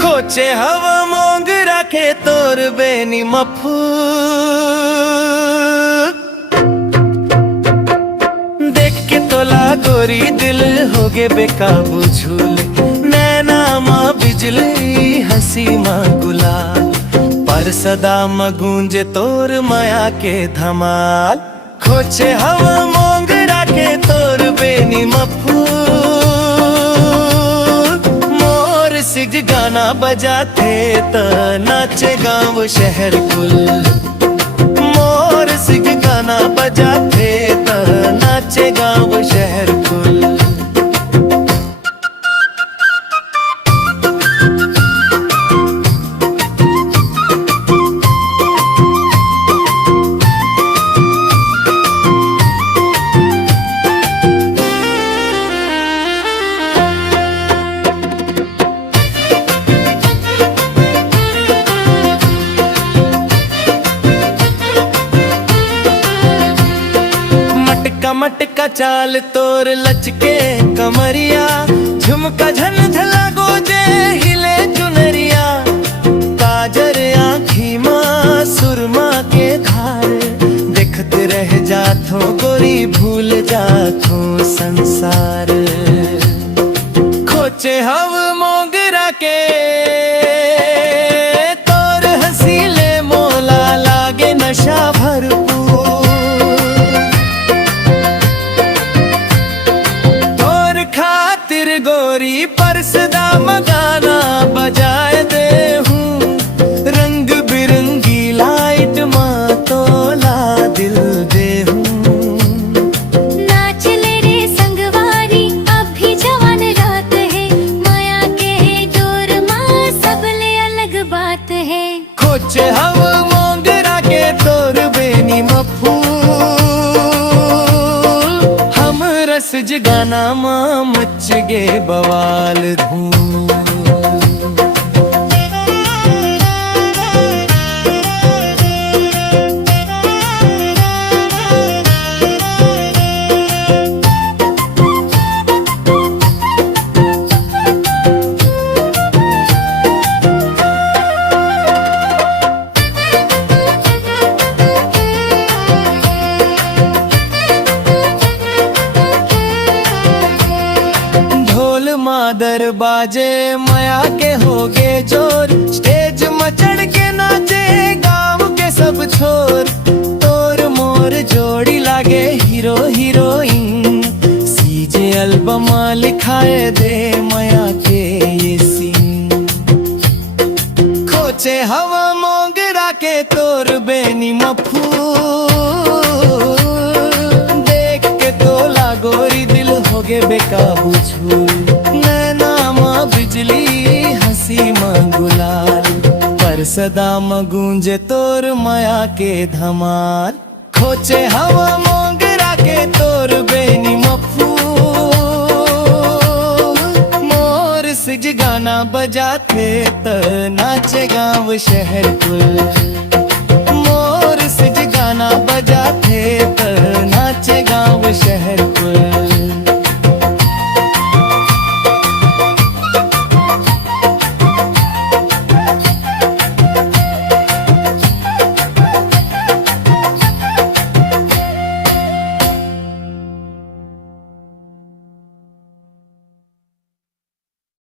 खोचे हवा मोंगरा के तोर बेनी मफू देख के तोला गोरी दिल होगे बेकाबू झूले नैना माँ बिजली हंसी माँ गुलाल पर सदा मगूंजे तोर माया के धमाल। खोचे हवा मोंगरा के तोर बेनी मफू सिज गाना बजाते त नाचे गाँव शहर कुल मोर सिज गाना बजाते त नाचे गाँव शहर कुल। मटका चाल तोर लचके कमरिया झुमका झन झला गोजे हिले चुनरिया काजर आँखी माँ सुरमा के धार देखते रह जाथो गोरी भूल जाथो संसार। खोचे हव मोगरा के तोर हसीले मोला लागे नशा भरपूर गोरी पर सदा मगाना बजाए दे हूँ रंग बिरंगी लाइट माँ तोला दिल दे हूँ। नाच ले रे संगवारी अब भी जवान रात है माया के डोर माँ सबले अलग बात है। खोचे हव मोंगरा के तोर बेनी मफू सज गाना माँ मच गे बवाल धूम। मादर बाजे माया के होगे जोर स्टेज मचड़ के नाचे गाँव के सब छोर तोर मोर जोड़ी लागे हीरो हीरोइन सीजे एल्बम लिखाए दे माया के ये सीन। खोचे हवा मोगरा के तोर बेनी मफू देख के तोला गोरी दिल होगे बेकाबू झूल बिजली हंसी माँ गुलाल पर सदा मगूंजे तोर माया के धमाल। खोचे हवा मोगरा के तोर बेनी मफू मोर सिज गाना बजाते त नाचे गाँव शहर कुल।